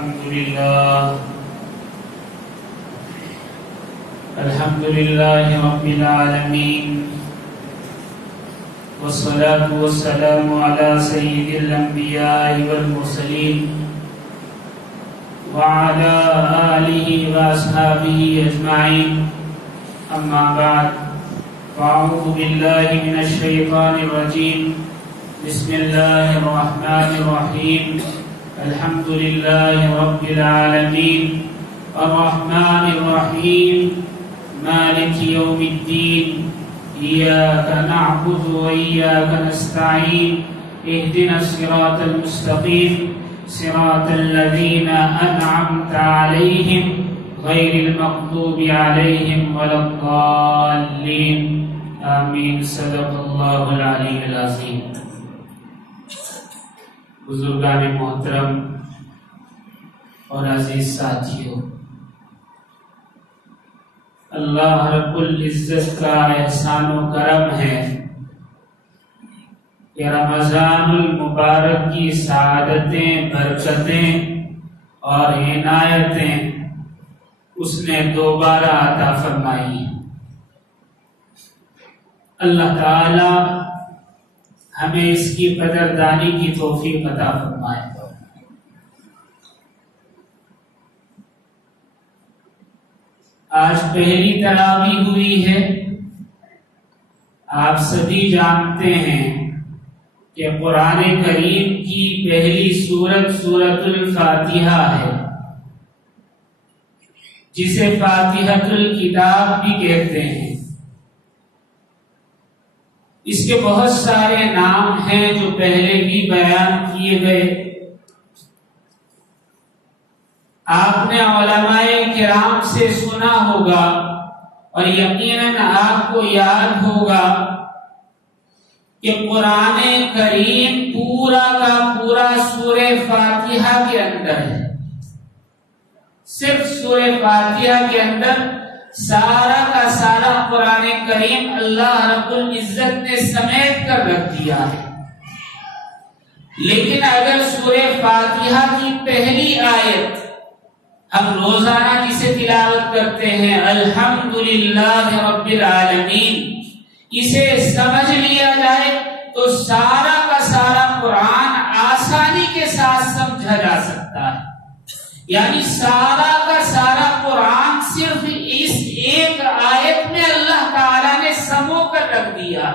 الحمد لله رب العالمين والصلاة والسلام على سيد الأنبياء والمرسلين وعلى آله وأصحابه أجمعين أما بعد فأعوذ بالله من الشيطان الرجيم بسم الله الرحمن الرحيم الحمد لله رب العالمين الرحمن الرحيم مالك يوم الدين إياك نعبد وإياك نستعين اهدنا الصراط المستقيم صراط الذين أنعمت عليهم غير المغضوب عليهم ولا الضالين آمين صدق الله العلي العظيم. بزرگان محترم اور عزیز ساتھیوں، اللہ رب العزت کا احسان و کرم ہے کہ رمضان المبارک کی سعادتیں، برکتیں اور عنایتیں اس نے دوبارہ عطا فرمائی. اللہ تعالی ہمیں اس کی قدردانی کی توفیق عطا فرمائے. آج پہلی تراویح ہوئی ہے. آپ سبھی جانتے ہیں کہ قرآن کریم کی پہلی سورت سورۃ الفاتحہ ہے، جسے فاتحۃ الکتاب بھی کہتے ہیں. اس کے بہت سارے نام ہیں جو پہلے بھی بیان کیے گئے. آپ نے علماء کرام سے سنا ہوگا اور یقیناً آپ کو یاد ہوگا کہ قرآن کریم پورا کا پورا سورہ فاتحہ کے اندر ہے. صرف سورہ فاتحہ کے اندر سارا کا سارا قرآن کریم اللہ رب العزت نے سمیٹ کر رکھ دیا ہے. لیکن اگر سورہ فاتحہ کی پہلی آیت ہم روزانہ جسے تلاوت کرتے ہیں الحمدللہ رب العالمین، اسے سمجھ لیا جائے تو سارا کا سارا قرآن آسانی کے ساتھ سمجھا جا سکتا ہے. یعنی سارا کا سارا قرآن صرف اس ایک آیت میں اللہ تعالی نے سمو کر رکھ دیا.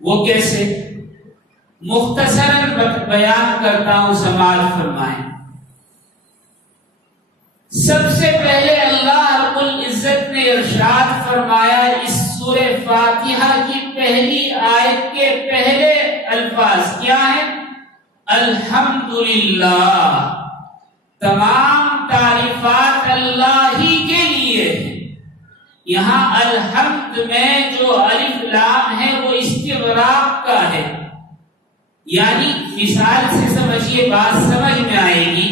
وہ کیسے؟ مختصراً بیان کرتا ہوں، سماعت فرمائیں. سب سے پہلے اللہ رب العزت نے ارشاد فرمایا اس سورہ فاتحہ کی پہلی آیت کے پہلے الفاظ کیا ہیں؟ الحمدللہ. تمام تعریفات اللہ ہی کے لیے ہیں. یہاں الحمد میں جو الف لام ہے وہ استغراق کا ہے. یعنی مثال سے سمجھیے، بات سمجھ میں آئے گی.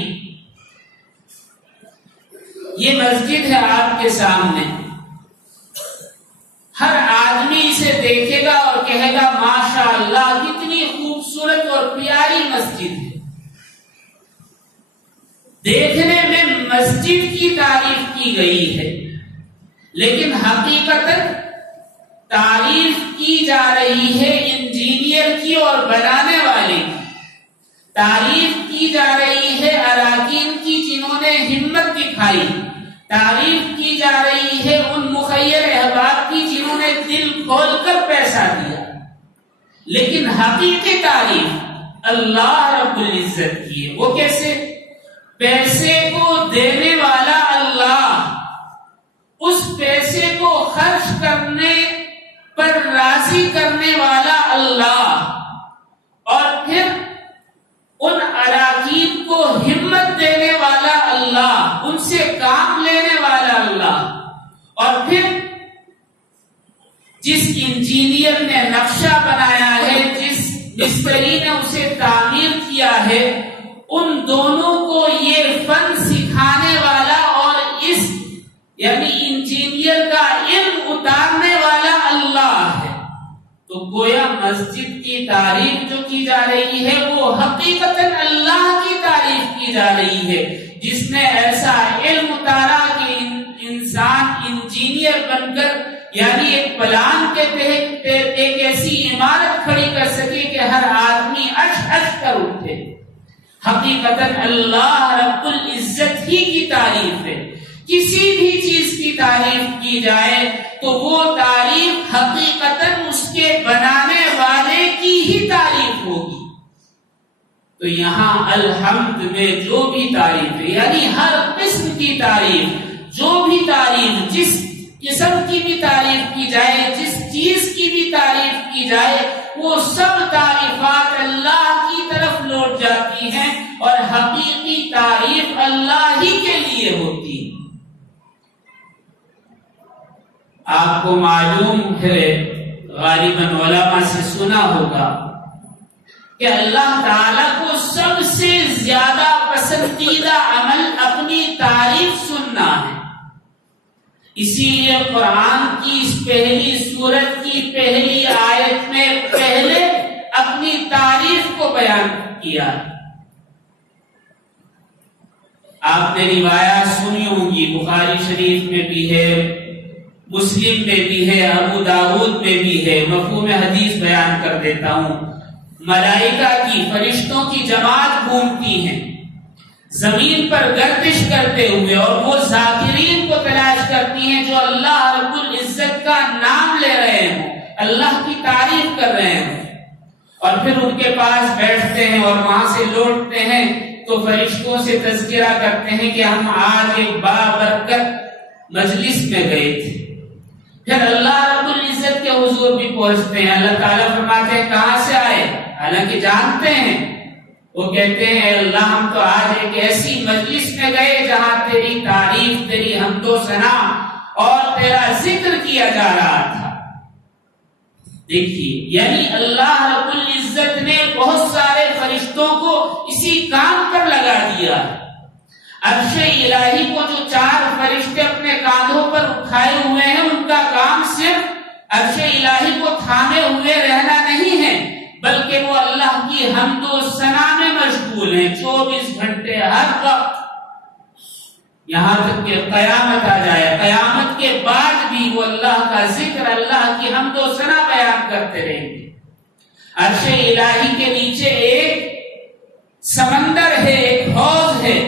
یہ مسجد ہے آپ کے سامنے. ہر آدمی اسے دیکھے گا اور کہے گا ماشاءاللہ کتنی خوبصورت اور پیاری مسجد ہے. دیکھنے میں مسجد کی تعریف کی گئی ہے، لیکن حقیقت تعریف کی جا رہی ہے انجینئر کی اور بنانے والے کی. تعریف کی جا رہی ہے اراکین کی جنہوں نے ہمت دکھائی. تعریف کی جا رہی ہے ان مخیر احباب کی جنہوں نے دل کھول کر پیسہ دیا. لیکن حقیقی تعریف اللہ رب العزت کی ہے. وہ کیسے؟ پیسے کو دینے والا اللہ، اس پیسے کو خرچ کرنے پر راضی کرنے والا اللہ، اور پھر ان اراکین کو ہمت دینے والا اللہ، ان سے کام لینے والا اللہ، اور پھر جس انجینئر نے نقشہ بنایا ہے، جس مستری نے اسے تعمیر کیا ہے، ان دونوں کو یہ فن سکھانے والا اور اس یعنی انجینئر کا علم اتارنے والا اللہ ہے. تو گویا مسجد کی تعریف جو کی جا رہی ہے وہ حقیقتاً اللہ کی تعریف کی جا رہی ہے، جس نے ایسا علم اتارا کہ انسان انجینئر بن کر یعنی ایک پلان کے تحت ایک ایسی عمارت کھڑی کر سکے کہ ہر آدمی اچ اچ کر اٹھے۔ حقیقتاً اللہ رب العزت ہی کی تعریف ہے۔ کسی بھی چیز کی تعریف کی جائے تو وہ تعریف حقیقتاً اس کے بنانے والے کی ہی تعریف ہوگی۔ تو یہاں الحمد میں جو بھی تعریف ہے یعنی ہر قسم کی تعریف، جو بھی تعریف، جس قسم کی بھی تعریف کی جائے، جس چیز کی بھی تعریف کی جائے، وہ سب تعریفات اللہ کی طرف لوٹ جاتی ہیں اور حقیقی تعریف اللہ ہی کے لیے ہوتی ہے۔ آپ کو معلوم ہے، غالباً علماء سے سنا ہوگا کہ اللہ تعالیٰ کو سب سے زیادہ پسندیدہ عمل اپنی تعریف سننا ہے۔ اسی لیے قرآن کی اس پہلی سورت کی پہلی آیت میں پہلے اپنی تعریف کو بیان کیا۔ آپ نے روایات سنی ہوں گی، بخاری شریف میں بھی ہے، مسلم میں بھی ہے، ابو داؤد میں بھی ہے۔ مفہوم حدیث بیان کر دیتا ہوں۔ ملائکہ کی، فرشتوں کی جماعت گھومتی ہیں زمین پر گردش کرتے ہوئے، اور وہ ذاکرین کو تلاش کرتی ہیں جو اللہ رب العزت کا نام لے رہے ہوں، اللہ کی تعریف کر رہے ہوں، اور پھر ان کے پاس بیٹھتے ہیں اور وہاں سے لوٹتے ہیں تو فرشتوں سے تذکرہ کرتے ہیں کہ ہم آج ایک بابرکت مجلس میں گئے تھے۔ پھر اللہ رب العزت کے حضور بھی پہنچتے ہیں، اللہ تعالیٰ فرماتے ہیں کہاں سے آئے، حالانکہ جانتے ہیں۔ وہ کہتے ہیں اللہ ہم تو آج ایک ایسی مجلس میں گئے جہاں تیری تعریف، تیری حمد و ثنا اور تیرا ذکر کیا جا رہا تھا۔ دیکھیے، یعنی اللہ رب العزت نے بہت سارے فرشتوں کو اسی کام پر لگا دیا۔ عرش الہی کو جو 4 فرشتے اپنے کاندھوں پر اٹھائے ہوئے ہیں، ان کا کام صرف عرش الہی کو تھامے ہوئے رہنا نہیں ہے، بلکہ وہ اللہ کی حمد و ثنا میں مشغول ہیں 24 گھنٹے ہر وقت، یہاں تک کہ قیامت آ جائے۔ قیامت کے بعد بھی وہ اللہ کا ذکر، اللہ کی حمد و ثنا بیان کرتے رہیں گے۔ عرش الہی کے نیچے ایک سمندر ہے، ایک حوض ہے۔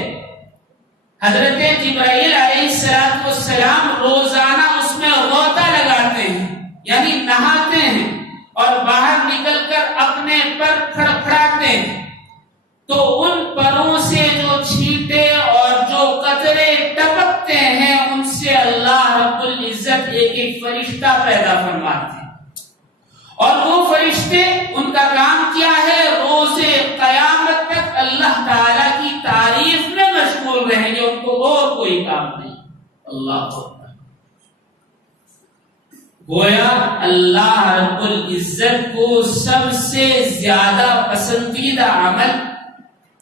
حضرت جبرائیل علیہ السلام روزانہ اس میں غوطہ لگاتے ہیں، یعنی نہاتے ہیں، اور باہر نکل کر اپنے پر کھڑکھڑاتے ہیں، تو ان پروں سے جو چھینٹے اور جو قطرے ٹپکتے ہیں، ان سے اللہ رب العزت ایک ایک فرشتہ پیدا فرماتے ہیں، اور وہ فرشتے ان کا کام کیا ہے، روز قیامت تک اللہ تعالی کی تعریف میں مشغول رہیں گے، ان کو اور کوئی کام نہیں۔ اللہ اکبر۔ گویا اللہ رب العزت کو سب سے زیادہ پسندیدہ عمل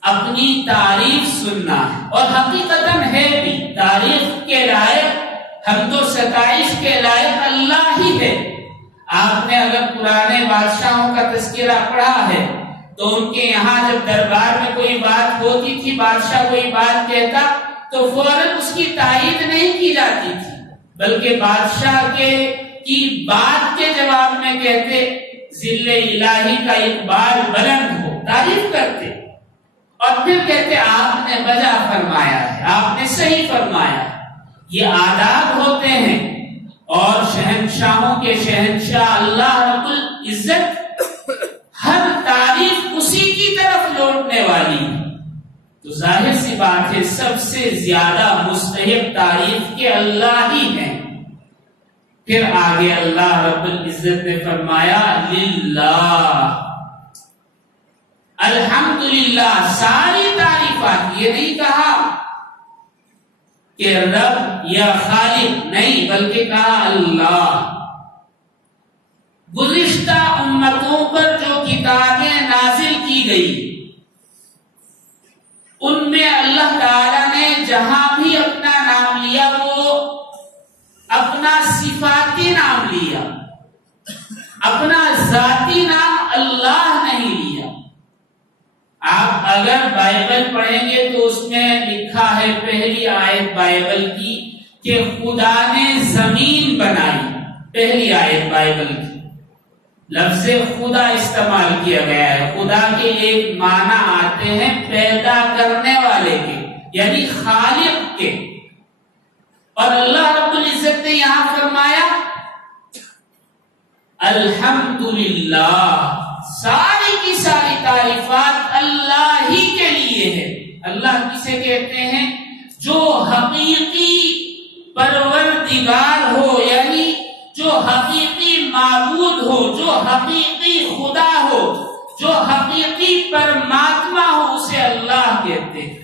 اپنی تعریف سننا ہے، اور حقیقتاً ہے بھی۔ تعریف کے لائق، حمد و ستائش کے لائق اللہ ہی ہے۔ آپ نے اگر پرانے بادشاہوں کا تذکرہ پڑھا ہے تو ان کے یہاں جب دربار میں کوئی بات ہوتی تھی، بادشاہ کوئی بات کہتا تو فوراً اس کی تائید نہیں کی جاتی تھی، بلکہ بادشاہ کی بات کے جواب میں کہتے ذل الہی کا اقبال بلند ہو، تعریف کرتے، اور پھر کہتے آپ نے بجا فرمایا ہے، آپ نے صحیح فرمایا ہے۔ یہ آداب ہوتے ہیں، اور شہنشاہوں کے شہنشاہ اللہ رب العزت ہر تعریف اسی کی طرف لوٹنے والی ہے، تو ظاہر سی بات ہے سب سے زیادہ مستحق تعریف کے اللہ ہی ہیں۔ پھر آگے اللہ رب العزت نے فرمایا للہ، الحمدللہ، ساری تعریفات، یہ نہیں کہا کہ رب یا خالق، نہیں، بلکہ کہا اللہ۔ گزشتہ امتوں پر جو کتابیں نازل کی گئی، ان میں اللہ تعالی نے جہاں بھی اپنا نام لیا وہ اپنا صفاتی نام لیا، اپنا ذاتی نام اللہ نہیں لیا. آپ اگر بائبل پڑھیں گے تو اس میں لکھا ہے پہلی آیت بائبل کی کہ خدا نے زمین بنائی. پہلی آیت بائبل کی لفظ خدا استعمال کیا گیا ہے. خدا کے ایک معنی آتے ہیں پیدا کرنے والے کے، یعنی خالق کے. اور اللہ رب العزت نے یہاں فرمایا الحمدللہ، ساری کی ساری تعریفات اللہ ہی کے لیے ہے. اللہ کسے کہتے ہیں؟ جو حقیقی پروردگار ہو، یعنی جو حقیقی معبود ہو، جو حقیقی خدا ہو، جو حقیقی پرماتما ہو، اسے اللہ کہتے ہیں.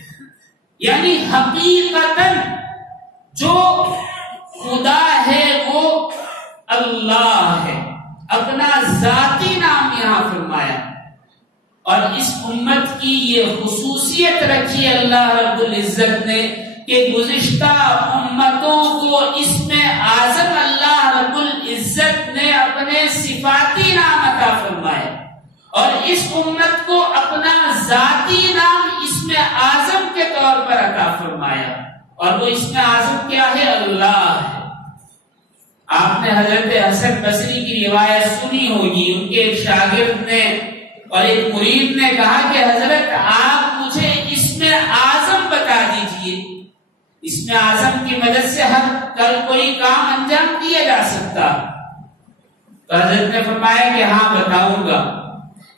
یعنی حقیقتاً جو خدا ہے وہ اللہ ہے. اپنا ذاتی نام یہاں فرمایا. اور اس امت کی یہ خصوصیت رکھی اللہ رب العزت نے کہ گزشتہ امتوں کو اس میں اعظم اللہ رب العزت نے اپنے صفاتی نام عطا فرمایا، اور اس امت کو اپنا ذاتی نام اس میں اعظم کے طور پر عطا فرمایا. اور وہ اس میں اعظم کیا ہے؟ اللہ ہے. آپ نے حضرت حسن بصری کی روایت سنی ہوگی. ان کے ایک شاگرد نے اور ایک مرید نے کہا کہ حضرت آپ مجھے اس میں اعظم بتا دیجئے، اس میں اعظم کی مدد سے ہر کل کوئی کام انجام دیا جا سکتا. تو حضرت نے فرمایا کہ ہاں بتاؤں گا.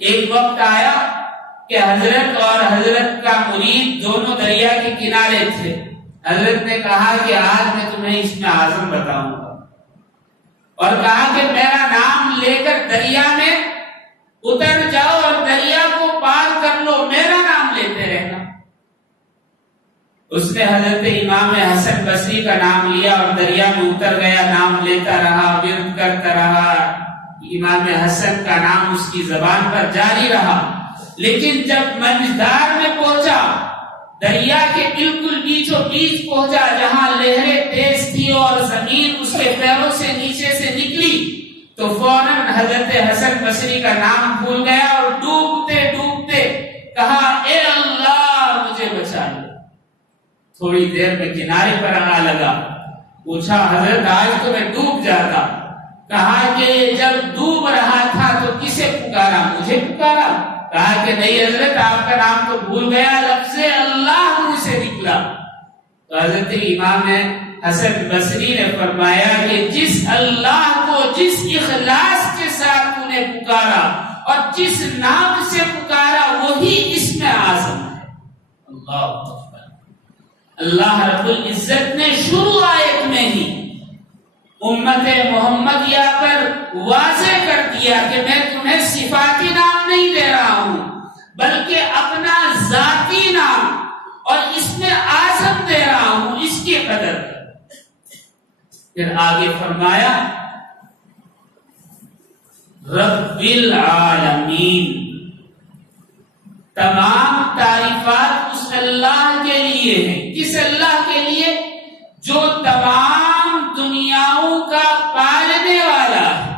ایک وقت آیا کہ حضرت اور حضرت کا مرید دونوں دریا کے کنارے تھے. حضرت نے کہا کہ آج میں تمہیں اس میں اعظم بتاؤں گا، اور کہا کہ میرا نام لے کر دریا میں اتر جاؤ اور دریا کو پار کر لو، میرا نام لیتے رہنا. اس نے حضرت امام حسن بصری کا نام لیا اور دریا میں اتر گیا، نام لیتا رہا، ورد کرتا رہا. امام حسن کا نام اس کی زبان پر جاری رہا. لیکن جب منجدار میں پہنچا، دریا کے بالکل بیچوں بیچ پہنچا جہاں لہریں تیز تھی اور زمین اس کے پیروں سے نیچے سے نکلی، تو فوراً حضرت حسن بصری کا نام بھول گیا اور ڈوبتے ڈوبتے کہا اے اللہ مجھے بچا لے. تھوڑی دیر میں کنارے پر آنا لگا. پوچھا حضرت آج تو میں ڈوب جاتا. کہا کہ جب ڈوب رہا تھا تو کسے پکارا؟ مجھے پکارا. کہا کہ نہیں حضرت آپ کا نام تو بھول گیا، لفظ اللہ منہ سے نکلا. تو حضرت امام حسن بصری نے فرمایا کہ جس اللہ کو جس اخلاص کے ساتھ تو نے پکارا اور جس نام سے پکارا وہی اس میں اعظم ہے. اللہ اکبر. اللہ رب العزت نے شروع آیت میں ہی امت محمدیہ پر واضح کر دیا کہ میں تمہیں صفاتی نام نہیں دے رہا ہوں بلکہ اپنا ذاتی نام اور اس میں اعظم دے رہا ہوں، اس کی قدر. پھر آگے فرمایا رب العالمین، تمام تعریفات اس اللہ کے لیے ہیں. کس اللہ کے لیے؟ جو تمام دنیاؤں کا پالنے والا ہے.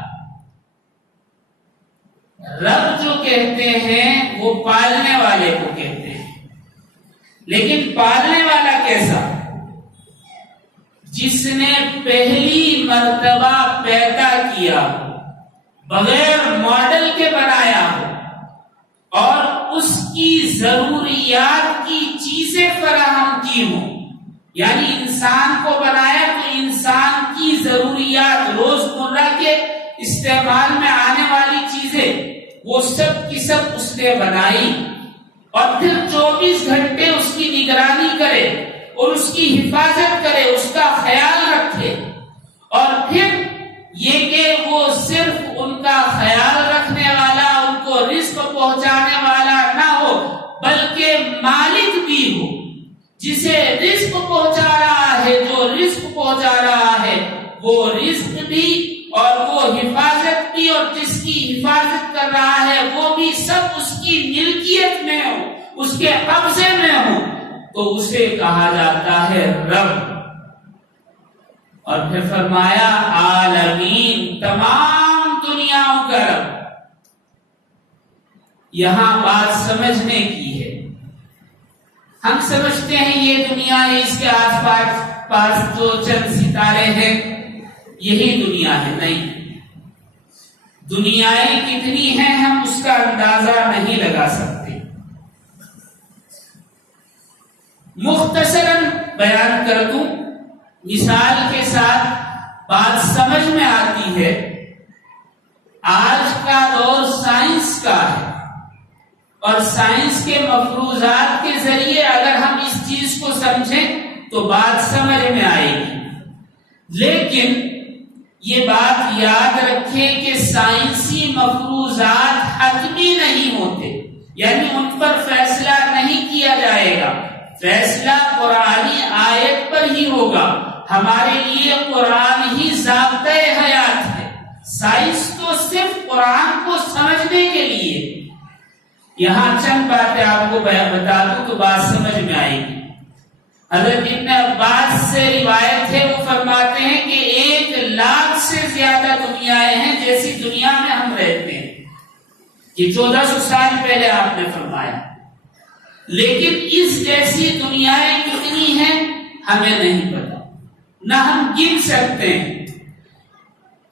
رب جو کہتے ہیں وہ پالنے والے کو کہتے ہیں، لیکن پالنے والا کیسا؟ جس نے پہلی مرتبہ پیدا کیا ہو، بغیر ماڈل کے بنایا ہو اور اس کی ضروریات کی چیزیں فراہم کی ہوں. یعنی انسان کو بنایا تو انسان کی ضروریات، روزمرہ کے استعمال میں آنے والی چیزیں وہ سب کی سب اس نے بنائی، اور پھر 24 گھنٹے اس کی نگرانی کرے اور اس کی حفاظت کرے، اس کا خیال رکھے. اور پھر یہ کہ وہ صرف ان کا خیال رکھنے والا، ان کو رزق پہنچانے والا نہ ہو بلکہ مالک بھی ہو، جسے رزق پہنچا رہا ہے، جو رزق پہنچا رہا ہے وہ رزق بھی اور وہ حفاظت بھی، اور جس کی حفاظت کر رہا ہے وہ بھی سب اس کی ملکیت میں ہو، اس کے قبضے میں ہو، تو اسے کہا جاتا ہے رب. اور پھر فرمایا عالمین، تمام دنیاؤں کا رب. یہاں بات سمجھنے کی ہے۔ ہم سمجھتے ہیں یہ دنیا ہے، اس کے آس پاس جو چند ستارے ہیں یہی دنیا ہے۔ نہیں، دنیائیں کتنی ہیں ہم اس کا اندازہ نہیں لگا سکتے۔ مختصراً بیان کر دوں، مثال کے ساتھ بات سمجھ میں آتی ہے۔ آج کا دور سائنس کا ہے اور سائنس کے مفروضات کے ذریعے اگر ہم اس چیز کو سمجھیں تو بات سمجھ میں آئے گی، لیکن یہ بات یاد رکھیں کہ سائنسی مفروضات حتمی نہیں ہوتے، یعنی ان پر فیصلہ نہیں کیا جائے گا، فیصلہ قرآنی آیت پر ہی ہوگا۔ ہمارے لیے قرآن ہی ضابطۂ حیات ہے، سائنس تو صرف قرآن کو سمجھنے کے لیے۔ یہاں چند باتیں آپ کو بتا دوں تو بات سمجھ میں آئے گی۔ حضرت ابن عباس سے روایت ہے، وہ فرماتے ہیں کہ 1,00,000 سے زیادہ دنیایں ہیں جیسی دنیا میں ہم رہتے ہیں۔ یہ 1400 سال پہلے آپ نے فرمایا، لیکن اس جیسی دنیایں کتنی ہیں ہمیں نہیں پتا، نہ ہم گن سکتے ہیں۔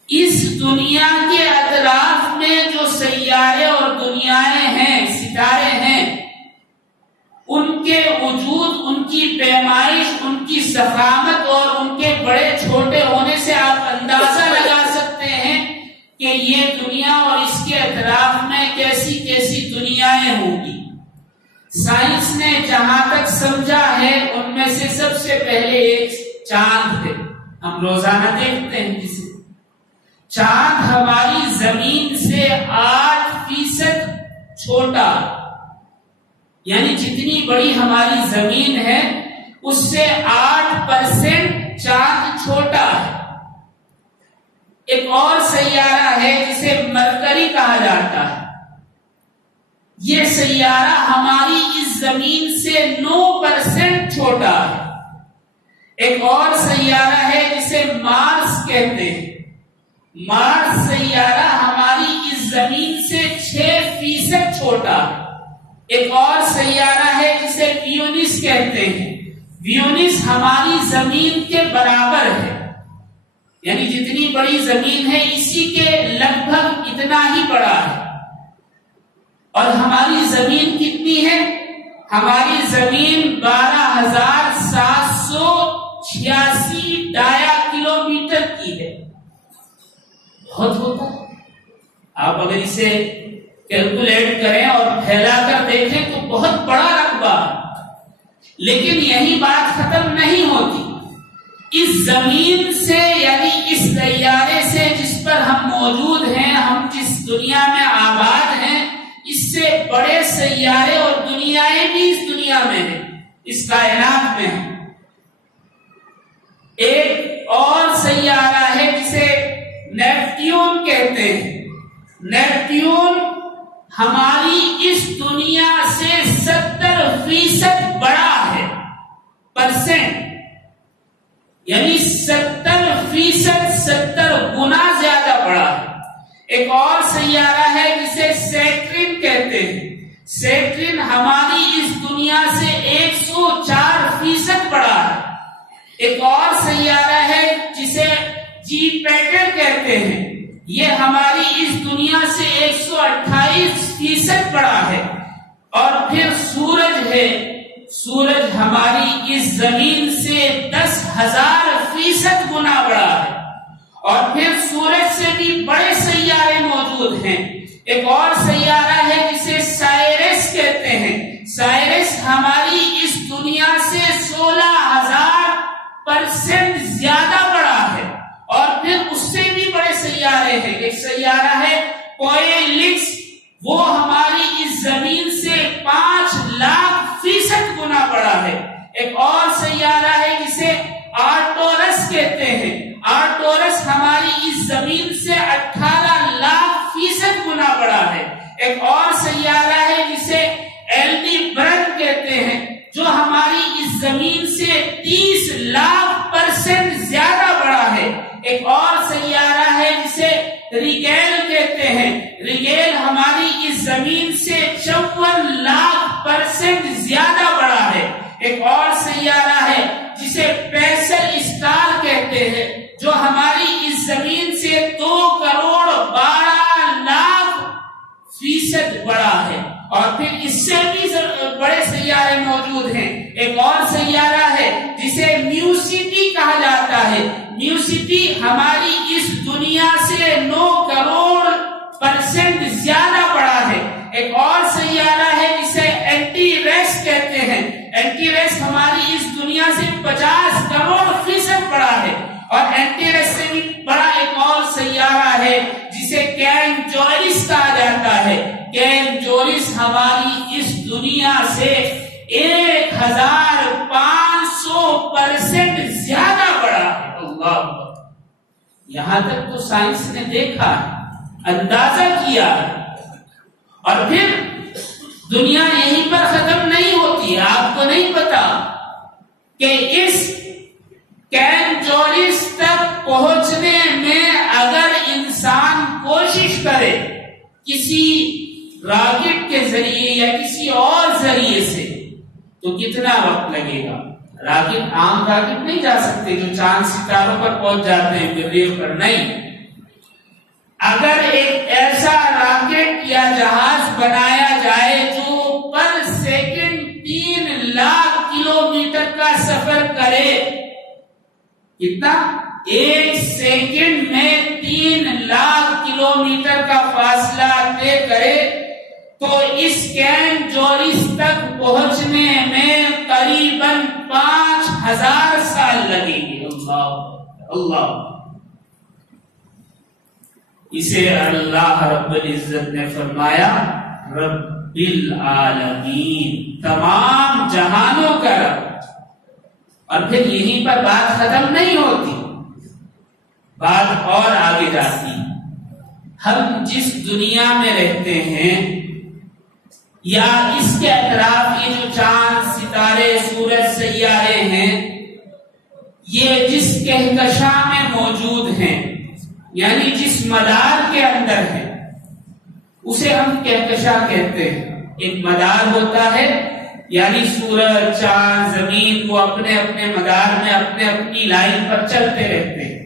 اس دنیا کے اطراف میں جو سیارے اور دنیایں ہیں، ستارے ہیں، ان کے وجود، ان کی پیمائش، ان کی ضخامت اور ان کے بڑے چھوٹے ہونے سے آپ اندازہ لگا سکتے ہیں کہ یہ دنیا اور اس کے اطراف میں کیسی کیسی دنیایں ہوں گی۔ سائنس نے جہاں تک سمجھا ہے ان میں سے سب سے پہلے ایک چاند ہے، ہم روزانہ دیکھتے ہیں جسے۔ چاند ہماری زمین سے 8% چھوٹا، یعنی جتنی بڑی ہماری زمین ہے اس سے 8% چاند چھوٹا ہے۔ ایک اور سیارہ ہے جسے مرکری کہا جاتا ہے، یہ سیارہ ہماری اس زمین سے 9% چھوٹا ہے۔ ایک اور سیارہ ہے جسے مارس کہتے ہیں، مارس سیارہ ہماری اس زمین سے 6% چھوٹا ہے۔ ایک اور سیارہ ہے جسے ویونس کہتے ہیں، ویونس ہماری زمین کے برابر ہے، یعنی جتنی بڑی زمین ہے اسی کے لگ بھگ اتنا ہی بڑا ہے۔ اور ہماری زمین کتنی ہے؟ ہماری زمین 12,786 ڈایا کلومیٹر کی ہے۔ بہت ہوتا ہے، آپ اگر اسے کیلکولیٹ کریں اور پھیلا کر دیکھیں تو بہت بڑا رقبہ ہے۔ لیکن یہی بات ختم نہیں ہوتی، اس زمین سے یعنی اس سیارے سے جس پر ہم موجود ہیں، ہم جس دنیا میں آباد ہیں، اس سے بڑے سیارے اور دنیایں بھی اس دنیا میں ہیں، اس کائنات میں ہیں۔ ایک اور سیارہ ہے جسے نیپٹیون کہتے ہیں۔ نیپٹیون ہماری اس دنیا سے 70% بڑا ہے، پرسنٹ، یعنی 70%، 70 گنا زیادہ بڑا ہے۔ ایک اور سیارہ ہے جسے سیٹرن کہتے ہیں، سیٹرن ہماری اس دنیا سے 104% بڑا ہے۔ ایک اور سیارہ ہے جسے جوپیٹر کہتے ہیں، یہ ہماری اس دنیا سے 128% بڑا ہے۔ اور پھر سورج ہے، سورج ہماری اس زمین سے 10,000% گنا بڑا ہے۔ اور پھر سورج سے بھی بڑے سیارے موجود ہیں۔ ایک اور سیارہ ہے جسے سائرس کہتے ہیں، سائرس ہماری اس دنیا سے 16,000% زیادہ بڑا ہے۔ اور پھر اس سے بھی بڑے سیارے ہیں، ایک سیارہ ہے پوئیلکس، وہ ہماری اس زمین سے 5,00,000% گنا بڑا ہے۔ ایک اور سیارہ ہے جسے آرٹورس کہتے ہیں، آرٹورس ہماری اس زمین سے 18,00,000% گنا بڑا ہے۔ ایک اور سیارہ ہے جسے ایلڈیبرن کہتے ہیں، جو ہماری اس زمین سے 30,00,000% زیادہ بڑا ہے۔ ایک اور سیارہ ہے جسے ریگیل کہتے ہیں، ریگیل ہماری اس زمین سے 54,00,000% زیادہ بڑا ہے۔ ایک اور سیارہ ہے جسے پیسل اسٹار کہتے ہیں، جو ہماری اس زمین سے 2,12,00,000% بڑا ہے۔ اور پھر اس سے بھی بڑے سیارے موجود ہیں۔ ایک اور سیارہ ہے جسے میوسیٹی کہا جاتا ہے۔ میوسیٹی ہماری اس دنیا سے 9,00,00,000% زیادہ بڑا ہے۔ ایک اور سیارہ ہے جسے اینٹی ریس کہتے ہیں۔ اینٹی ریس ہماری اس دنیا سے 50,000,00,000% بڑا ہے۔ اور اینٹی ریس سے بھی بڑا ایک اور سیارہ ہے جسے کین جوریس کہا جاتا ہے۔ کین جوریس ہماری اس دنیا سے 1,500% زیادہ بڑا ہے۔ اللہ، یہاں تک تو سائنس نے دیکھا، اندازہ کیا، اور پھر دنیا یہیں پر ختم نہیں ہوتی۔ آپ کو نہیں پتا کہ اس کین جوریس تک پہنچنے میں اگر انسان کوشش کرے کسی راکٹ کے ذریعے یا کسی اور ذریعے سے، تو کتنا وقت لگے گا؟ راکٹ عام راکٹ نہیں جا سکتے جو چاند ستاروں پر پہنچ جاتے ہیں، مریخ پر نہیں۔ اگر ایک ایسا راکٹ یا جہاز بنایا جائے جو پر سیکنڈ 3,00,000 کلومیٹر کا سفر کرے، کتنا؟ 1 سیکنڈ میں 3,00,000 کلومیٹر کا فاصلہ طے کرے، تو اس کین جوریس تک پہنچنے میں قریباً 5,000 سال لگیں گے۔ اللہ اللہ، اسے اللہ رب العزت نے فرمایا رب العالمین، تمام جہانوں کا رب۔ اور پھر یہیں پر بات ختم نہیں ہوتی، بات اور آگے جاتی۔ ہم جس دنیا میں رہتے ہیں یا اس کے اطراف یہ جو چاند ستارے سورج سیارے ہیں، یہ جس کہکشاں میں موجود ہیں، یعنی جس مدار کے اندر ہے، اسے ہم کہکشاں کہتے ہیں۔ ایک مدار ہوتا ہے، یعنی سورج چاند زمین وہ اپنے اپنے مدار میں اپنے اپنی لائن پر چلتے رہتے ہیں۔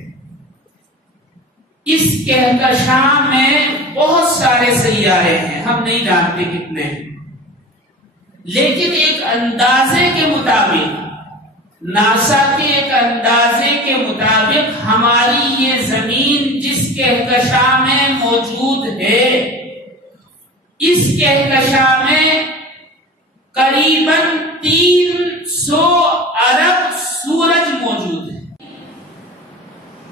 اس کہکشاں میں بہت سارے سیارے ہیں، ہم نہیں جانتے کتنے ہیں، لیکن ایک اندازے کے مطابق، ناسا کے ایک اندازے کے مطابق، ہماری یہ زمین جس کہکشاں میں موجود ہے، اس کہکشاں میں قریباً 300 ارب سورج موجود ہیں۔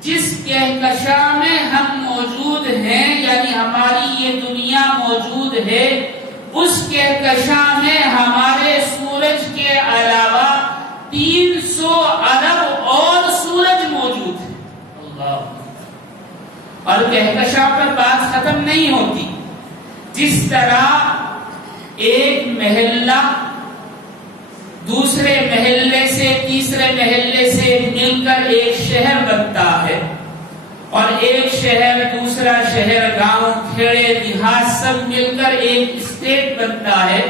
جس کہکشاں میں ہم موجود ہیں، یعنی ہماری یہ دنیا موجود ہے، اس کہکشاں میں ہمارے سورج کے علاوہ 300 ارب اور سورج موجود ہیں۔ اللہ، اور کہکشاں پر بات ختم نہیں ہوتی۔ جس طرح ایک محلہ دوسرے محلے سے تیسرے محلے سے مل کر ایک شہر بنتا ہے، اور ایک شہر دوسرا شہر گاؤں کھیڑے دیہات سب مل کر ایک اسٹیٹ بنتا ہے،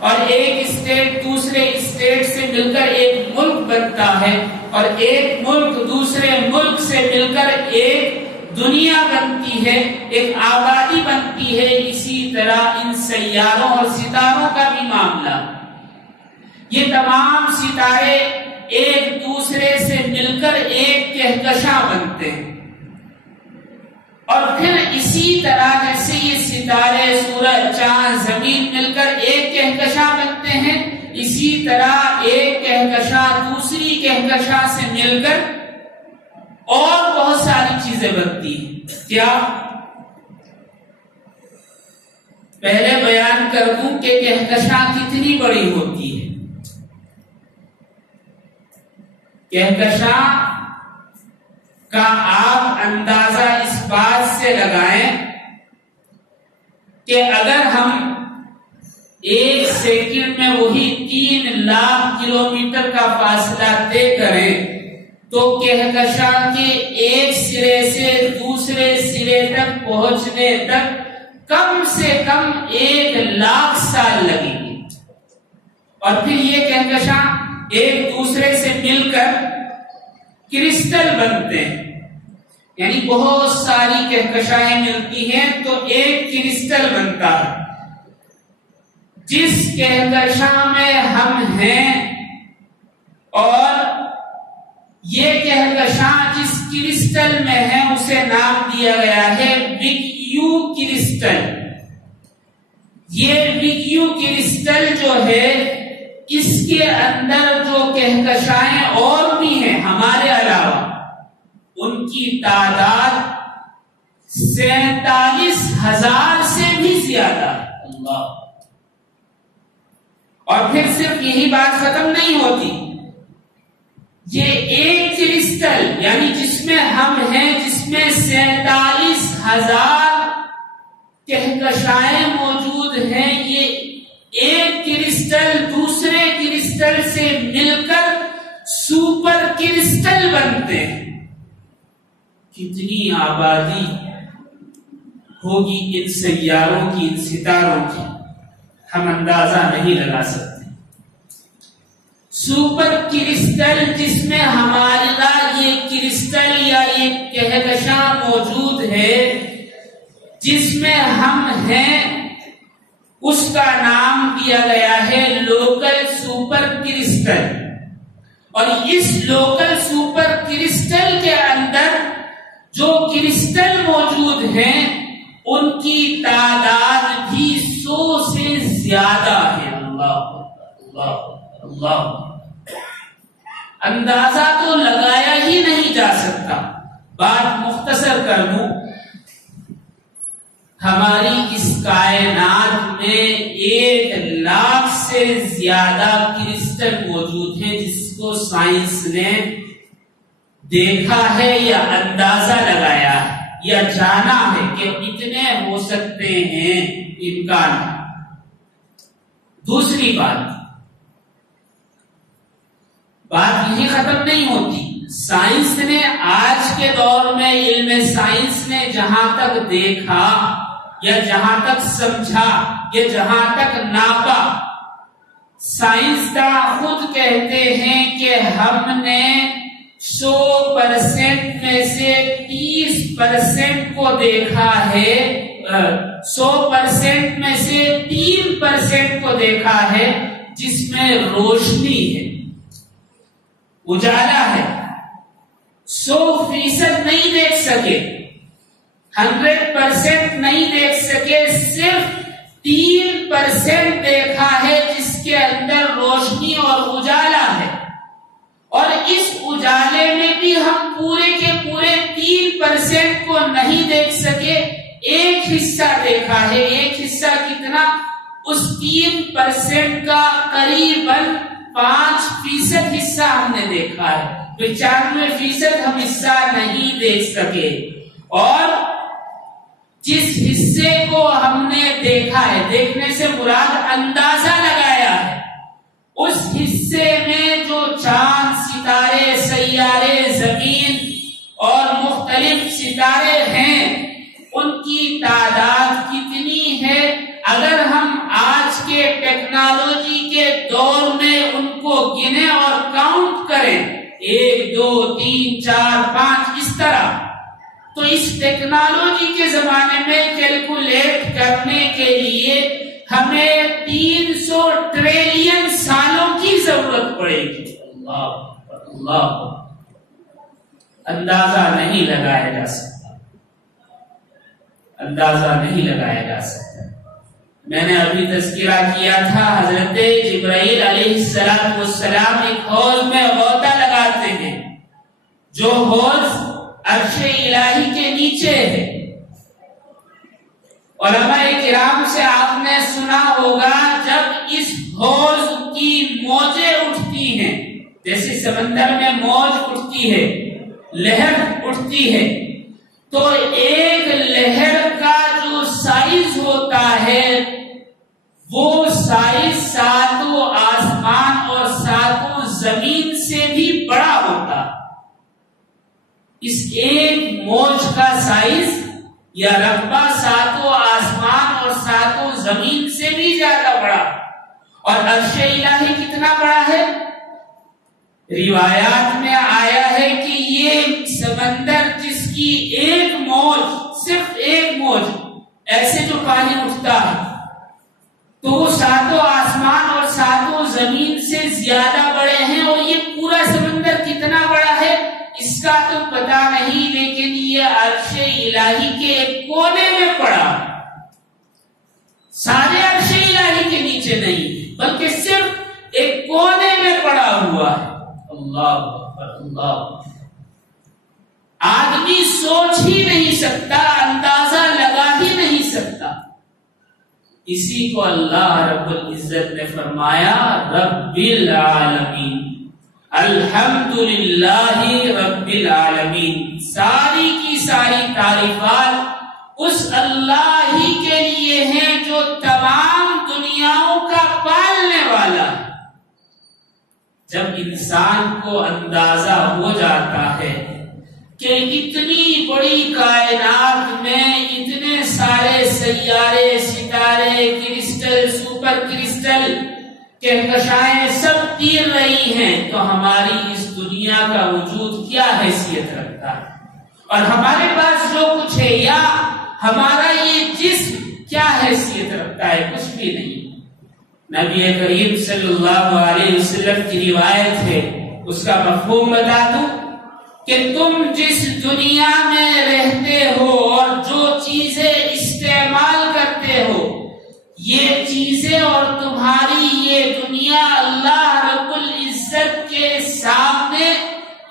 اور ایک اسٹیٹ دوسرے اسٹیٹ سے مل کر ایک ملک بنتا ہے، اور ایک ملک دوسرے ملک سے مل کر ایک دنیا بنتی ہے، ایک آبادی بنتی ہے۔ اسی طرح ان سیاروں اور ستاروں کا بھی معاملہ، یہ تمام ستارے ایک دوسرے سے مل کر ایک کہکشاں بنتے ہیں، اور پھر اسی طرح جیسے یہ ستارے سورج چاند زمین مل کر ایک کہکشاں بنتے ہیں، اسی طرح ایک کہکشاں دوسری کہکشاں سے مل کر اور بہت ساری چیزیں بنتی ہیں۔ کیا پہلے بیان کر دوں کہ کہکشاں کتنی بڑی ہوتی ہے؟ کہکشاں کا آپ اندازہ اس بات سے لگائیں کہ اگر ہم 1 سیکنڈ میں وہی 3,00,000 کلومیٹر کا فاصلہ طے کریں، تو کہکشاں کے ایک سرے سے دوسرے سرے تک پہنچنے تک کم سے کم کم 1,00,000 سال لگیں گے، اور پھر یہ کہکشاں ایک دوسرے سے مل کر کرسٹل بنتے ہیں، یعنی بہت ساری کہکشائیں ملتی ہیں تو ایک کرسٹل بنتا ہے۔ جس کہکشاں میں ہم ہیں اور یہ کہکشاں جس کرسٹل میں ہے اسے نام دیا گیا ہے بگ یو کرسٹل۔ یہ بگ یو کرسٹل جو ہے اس کے اندر جو کہکشائیں اور بھی ہیں ہمارے علاوہ، ان کی تعداد 47,000 سے بھی زیادہ ہے۔ اللہ! اور پھر صرف یہی بات ختم نہیں ہوتی، یہ ایک کرسٹل یعنی جس میں ہم ہیں، جس میں 47,000 کہکشائیں موجود ہیں، یہ ایک کرسٹل دوسرے کرسٹل سے مل کر سپر کرسٹل بنتے ہیں۔ کتنی آبادی ہوگی ان سیاروں کی، ان ستاروں کی، ہم اندازہ نہیں لگا سکتے۔ سپر کرسٹل جس میں ہمارا یہ کرسٹل یا یہ کہکشاں موجود ہے، جس میں ہم ہیں، اس کا نام دیا گیا ہے لوکل سپر کرسٹل۔ اور اس لوکل سپر کرسٹل کے اندر جو کرسٹل موجود ہیں ان کی تعداد بھی 100 سے زیادہ ہے۔ اللہ اللہ اللہ! اندازہ تو لگایا ہی نہیں جا سکتا۔ بات مختصر کر دوں، ہماری اس کائنات میں 1,00,000 سے زیادہ کرسٹل موجود ہیں جس کو سائنس نے دیکھا ہے یا اندازہ لگایا ہے یا جانا ہے کہ اتنے ہو سکتے ہیں، امکان ہے۔ دوسری بات یہی ختم نہیں ہوتی۔ سائنس نے آج کے دور میں، علم سائنس نے جہاں تک دیکھا یا جہاں تک سمجھا یا جہاں تک ناپا، سائنسداں خود کہتے ہیں کہ ہم نے 100% میں سے 30% کو دیکھا ہے، 100% میں سے 3% کو دیکھا ہے جس میں روشنی ہے، اجالا ہے۔ 100% نہیں دیکھ سکے، 100% نہیں دیکھ سکے، صرف 3% دیکھا ہے جس کے اندر روشنی اور اجالا ہے۔ اور اس اجالے میں بھی ہم پورے کے پورے 3% کو نہیں دیکھ سکے، ایک حصہ دیکھا ہے۔ ایک حصہ کتنا؟ اس 3% کا قریباً 5% حصہ ہم نے دیکھا ہے، 95% ہم حصہ نہیں دیکھ سکے۔ اور جس حصے کو ہم نے دیکھا ہے، دیکھنے سے مراد اندازہ لگایا ہے، اس حصے میں جو چاند، ستارے، سیارے، زمین اور مختلف ستارے ہیں، ان کی تعداد کتنی ہے؟ اگر ہم آج کے ٹیکنالوجی کے دور میں ان کو گنے اور کاؤنٹ کریں، 1 2 3 4 5 اس طرح، تو اس ٹیکنالوجی کے زمانے میں کیلکولیٹ کرنے کے لیے ہمیں 300 ٹریلین سالوں کی ضرورت پڑے گی۔ اللہ! اندازہ نہیں لگایا جا سکتا، اندازہ نہیں لگایا جا سکتا۔ میں نے ابھی تذکرہ کیا تھا، حضرت جبرائیل علیہ السلام ایک حوض میں غوطہ لگاتے ہیں، جو حوض عرش الہی کے نیچے ہے۔ علماء کرام سے آپ نے سنا ہوگا، جب اس حوض کی موجیں اٹھتی ہیں، جیسے سمندر میں موج اٹھتی ہے، لہر اٹھتی ہے، تو ایک لہر کا جو سائز ہوتا ہے وہ سائز 7 آسمان اور 7 زمین سے بھی بڑا ہوتا۔ اس ایک موج کا سائز یا رقبہ 7 آسمان اور 7 زمین سے بھی زیادہ بڑا. اور عرش الہی کتنا بڑا ہے؟ روایات میں آیا ہے کہ یہ سمندر جس کی ایک موج، صرف ایک موج ایسے جو پانی اٹھتا ہے تو وہ ساتوں آسمان اور ساتوں زمین سے زیادہ بڑے ہیں. اور یہ پورا سمندر کتنا بڑا ہے اس کا تو پتا نہیں، لیکن یہ عرش الہی کے ایک کونے میں پڑا. سارے عرش الہی کے نیچے نہیں بلکہ صرف ایک کونے میں پڑا ہوا ہے. اللہ اکبر اللہ. آدمی سوچ ہی نہیں سکتا، اندازہ لگا ہی نہیں سکتا. اسی کو اللہ رب العزت نے فرمایا رب العالمین، الحمدللہ رب العالمین. ساری کی ساری تعریفات اس اللہ ہی کے لیے ہیں جو تمام دنیاؤں کا پالنے والا ہے. جب انسان کو اندازہ ہو جاتا ہے کہ اتنی بڑی کائنات میں اتنے سارے سیارے، ستارے، کرسٹل، سپر کرسٹل، کہکشائیں سب تیر رہی ہیں، تو ہماری اس دنیا کا وجود کیا حیثیت رکھتا ہے؟ اور ہمارے پاس جو کچھ ہے یا ہمارا یہ جسم کیا حیثیت رکھتا ہے؟ کچھ بھی نہیں. نبی کریم صلی اللہ علیہ وسلم کی روایت ہے، اس کا مفہوم بتا دوں کہ تم جس دنیا میں رہتے ہو اور جو چیزیں استعمال کرتے ہو، یہ چیزیں اور تمہاری یہ دنیا اللہ رب العزت کے سامنے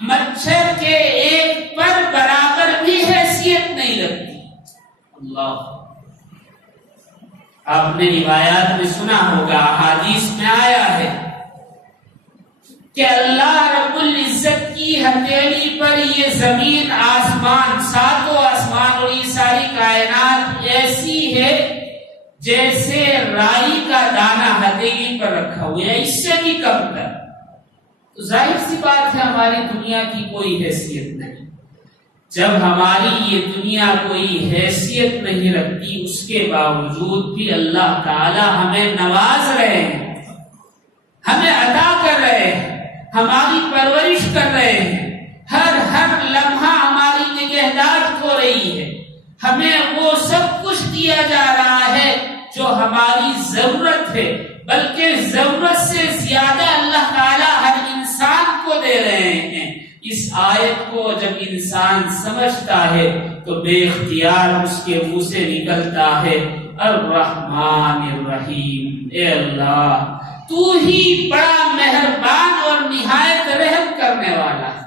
مچھر کے ایک پر برابر بھی حیثیت نہیں رکھتی. اللہ. آپ نے روایات میں سنا ہوگا، احادیث میں آیا ہے کہ اللہ رب العزت کی ہتھیلی پر یہ زمین، آسمان، ساتوں آسمان اور یہ ساری کائنات ایسی ہے جیسے رائی کا دانہ ہتھیلی پر رکھا ہوا ہے، اس سے بھی کم تر. تو ظاہر سی بات ہے ہماری دنیا کی کوئی حیثیت نہیں. جب ہماری یہ دنیا کوئی حیثیت نہیں رکھتی، اس کے باوجود بھی اللہ تعالی ہمیں نواز رہے ہیں، ہمیں عطا کر رہے ہیں، ہماری پرورش کر رہے ہیں، ہر لمحہ ہماری نگہداشت ہو رہی ہے، ہمیں وہ سب کچھ دیا جا رہا ہے جو ہماری ضرورت ہے، بلکہ ضرورت سے زیادہ اللہ تعالی ہر انسان کو دے رہے ہیں. اس آیت کو جب انسان سمجھتا ہے تو بے اختیار اس کے منہ سے نکلتا ہے الرحمن الرحیم. اے اللہ تو ہی بڑا مہربان اور نہایت رحم کرنے والا ہے.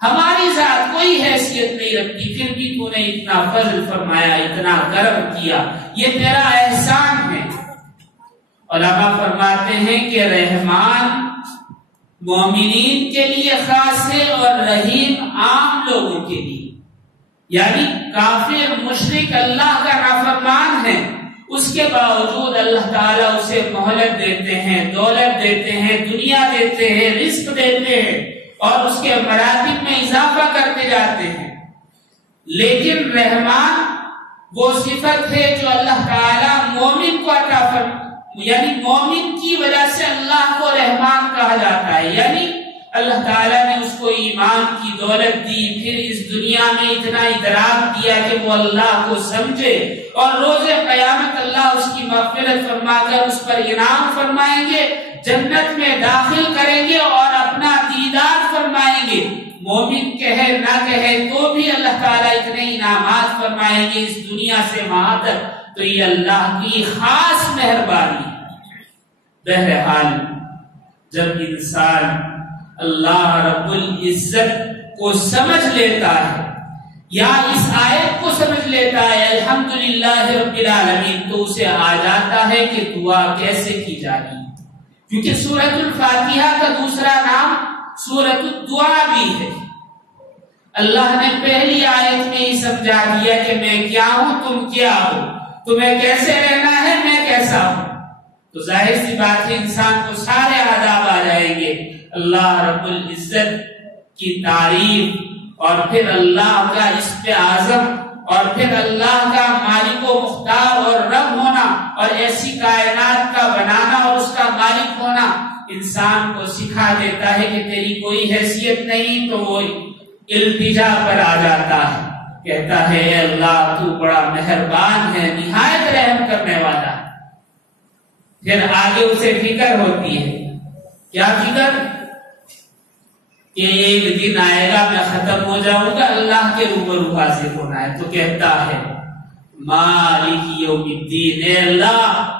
ہماری ذات کوئی حیثیت نہیں رکھتی، پھر بھی تو نے اتنا فضل فرمایا، اتنا کرم کیا، یہ تیرا احسان ہے. علماء فرماتے ہیں کہ رحمان مومنین کے لیے خاص ہے اور رحیم عام لوگوں کے لیے. یعنی کافر مشرک اللہ کا نافرمان ہے، اس کے باوجود اللہ تعالیٰ اسے مہلت دیتے ہیں، دولت دیتے ہیں، دنیا دیتے ہیں، رزق دیتے ہیں اور اس کے مراتب میں اضافہ کرتے جاتے ہیں. لیکن رحمان وہ صفت ہے جو اللہ تعالیٰ مومن کو عطا فرماتا، یعنی مومن کی وجہ سے اللہ کو رحمان کہا جاتا ہے. یعنی اللہ تعالیٰ نے اس کو ایمان کی دولت دی، پھر اس دنیا میں اتنا ادراک دیا کہ وہ اللہ کو سمجھے، اور روز قیامت اللہ اس کی مغفرت فرما کر اس پر انعام فرمائیں گے، جنت میں داخل کریں گے اور اپنا دیدار فرمائیں گے. مومن کہے نہ کہے تو بھی اللہ تعالیٰ اتنے انعامات فرمائیں گے اس دنیا سے وہاں تک. تو یہ اللہ کی خاص مہربانی. بہرحال جب انسان اللہ رب العزت کو سمجھ لیتا ہے یا اس آیت کو سمجھ لیتا ہے الحمدللہ رب العالمین، تو اسے آ جاتا ہے کہ دعا کیسے کی جا رہی ہے. کیونکہ سورۃ الفاتحہ کا دوسرا نام سورۃ الدعا بھی ہے. اللہ نے پہلی آیت میں ہی سمجھا دیا کہ میں کیا ہوں، تم کیا ہو، تمہیں کیسے رہنا ہے، میں کیسا ہوں. تو ظاہر سی بات ہے انسان کو سارے آداب آ جائیں گے. اللہ رب العزت کی تعریف اور پھر اللہ کا اس پہ اعظم اور پھر اللہ کا مالک و مختار اور رب ہونا اور ایسی کائنات کا بنانا اور اس کا مالک ہونا انسان کو سکھا دیتا ہے کہ تیری کوئی حیثیت نہیں، تو وہ التجا پر آ جاتا ہے، کہتا ہے اے اللہ تو بڑا مہربان ہے، نہایت رحم کرنے والا۔ پھر آگے اسے فکر ہوتی ہے، کیا فکر؟ کہ ایک دن آئے گا میں ختم ہو جاؤں گا، اللہ کے روبرو حاضر ہونا ہے۔ تو کہتا ہے مالک یوم الدین، اے اللہ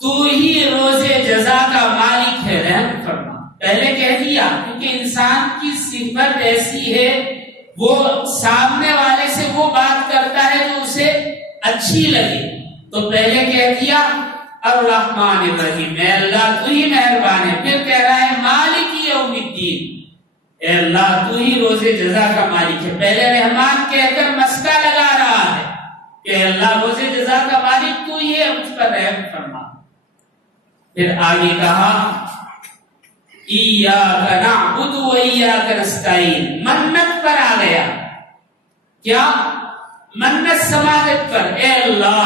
تو ہی روز جزا کا مالک ہے، رحم فرما۔ پہلے کہہ دیا کیونکہ انسان کی صفت ایسی ہے، وہ سامنے والے سے وہ بات کرتا ہے جو اسے اچھی لگے، تو پہلے کہہ دیا الرحمن الرحیم، اے اللہ تو ہی مہربان ہے۔ پھر کہہ رہا ہے مالک یوم الدین، اے اللہ تو ہی روز جزا کا مالک ہے۔ پہلے رحمان کہہ کر مسکا لگا رہا ہے کہ اللہ روز جزا کا مالک تو ہی ہے، مجھ پر رحم فرما۔ پھر آگے کہا ایاک نعبد و ایاک نستعین، منت پر آ گیا، کیا؟ منت سماجت پر، اے اللہ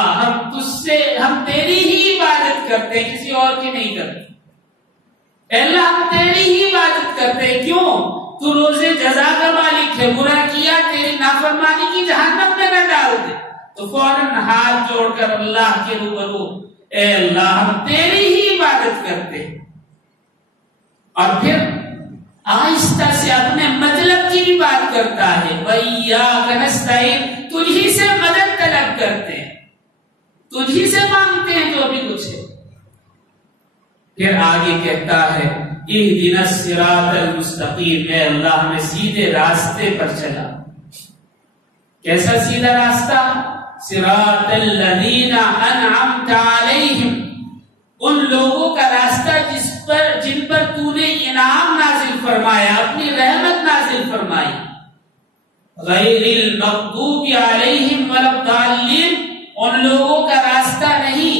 ہم تیری ہی عبادت کرتے ہیں، کسی اور کی نہیں کرتے۔ اے اللہ ہم تیری ہی عبادت کرتے ہیں، کیوں؟ تو روز جزا کا مالک ہے، برا کیا تیری نافرمانی کی جہنم میں نہ ڈال دے۔ تو فوراً ہاتھ جوڑ کر اللہ کے روبرو، اے اللہ ہم تیری ہی عبادت کرتے ہیں۔ اور پھر آہستہ سے اپنے مطلب کی بھی بات کرتا ہے، وَإِيَّاكَ نَسْتَعِينُ، تجھی سے مدد طلب کرتے ہیں، تجھی سے مانگتے ہیں جو بھی کچھ ہے۔ پھر آگے کہتا ہے اهْدِنَا الصِّرَاطَ الْمُسْتَقِيمَ، اے اللہ ہمیں سیدھے راستے پر چلا۔ کیسا سیدھا راستہ؟ صراط الذین انعمت علیہم، ان لوگوں کا راستہ جن پر تو نے انعام نازل فرمایا، اپنی رحمت نازل فرمائی۔ غیر المغضوب علیہم ولا الضالین، ان لوگوں کا راستہ نہیں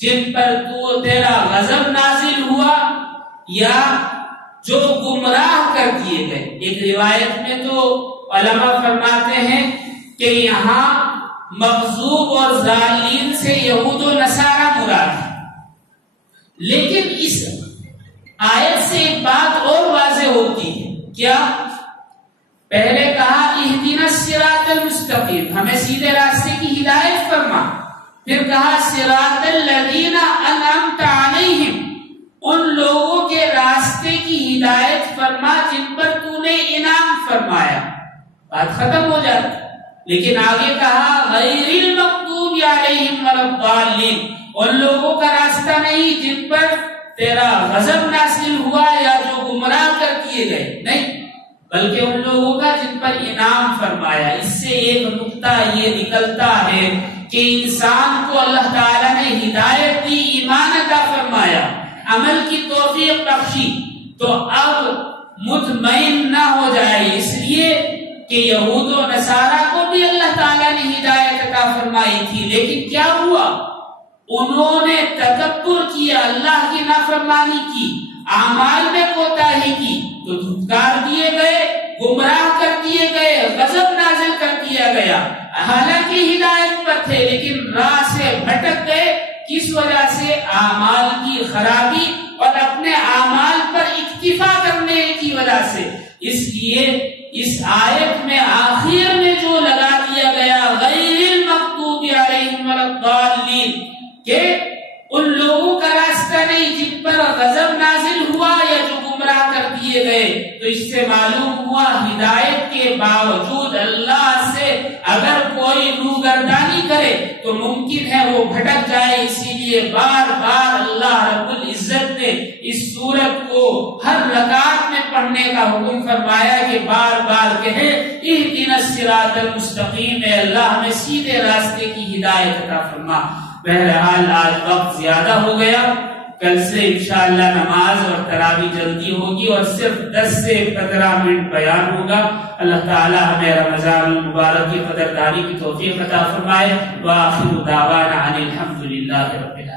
جن پر تو تیرا غضب نازل ہوا یا جو گمراہ کر دیے گئے۔ ایک روایت میں تو علماء فرماتے ہیں کہ یہاں مغضوب اور ضالین سے یہود و نصارہ مراد ہے، لیکن اس آیت سے ایک بات اور واضح ہوتی ہے، کیا؟ پہلے کہا اہدنا الصراط المستقیم، ہمیں سیدھے راستے کی ہدایت فرما، پھر کہا صراط الذین انعمت علیہم، ان لوگوں کے راستے کی ہدایت فرما جن پر تو نے انعام فرمایا، بات ختم ہو جاتی۔ لیکن آگے کہا غیر المغضوب علیہم ولا الضالین، ان لوگوں کا راستہ نہیں جن پر تیرا غضب نازل ہوا یا جو گمراہ کر دیے گئے، نہیں، بلکہ ان لوگوں کا جن پر انعام فرمایا۔ اس سے ایک نقطہ یہ نکلتا ہے کہ انسان کو اللہ تعالیٰ نے ہدایت دی، ایمان عطا فرمایا، عمل کی توفیق بخشی، تو اب مطمئن نہ ہو جائے، اس لیے کہ یہود و نصارہ کو بھی اللہ تعالیٰ نے ہدایت عطا فرمائی تھی، لیکن کیا ہوا؟ انہوں نے تکبر کیا، اللہ کی نافرمانی کی، اعمال میں کوتاہی کی، تو دھتکار دیے گئے، گمراہ کر دیے گئے، غضب نازل کر دیا گیا۔ حالانکہ ہدایت پر تھے لیکن راہ سے بھٹک گئے، کس وجہ سے؟ اعمال کی خرابی اور اپنے اعمال پر اکتفا کرنے کی وجہ سے۔ اس لیے اس آیت میں آخر میں جو لگا دیا گیا غیر المغضوب علیہم ولا الضالین، کہ ان لوگوں کا راستہ نہیں جن پر غضب نازل ہوا یا جو گمراہ کر دیے گئے، تو اس سے معلوم ہوا ہدایت کے باوجود اللہ سے اگر کوئی روگردانی کرے تو ممکن ہے وہ بھٹک جائے۔ اسی لیے بار بار اللہ رب العزت نے اس سورت کو ہر رکعت میں پڑھنے کا حکم فرمایا کہ بار بار کہے اہدنا الصراط المستقیم، اے اللہ ہمیں سیدھے راستے کی ہدایت عطا فرما۔ بہرحال آج وقت زیادہ ہو گیا، کل سے انشاءاللہ نماز اور تراویح جلدی ہوگی اور صرف 10 سے 15 منٹ بیان ہوگا۔ اللہ تعالی ہمیں رمضان المبارک کی قدردانی کی توفیق عطا فرمائے۔ وآخر دعوانا ان الحمد للہ رب العالمین۔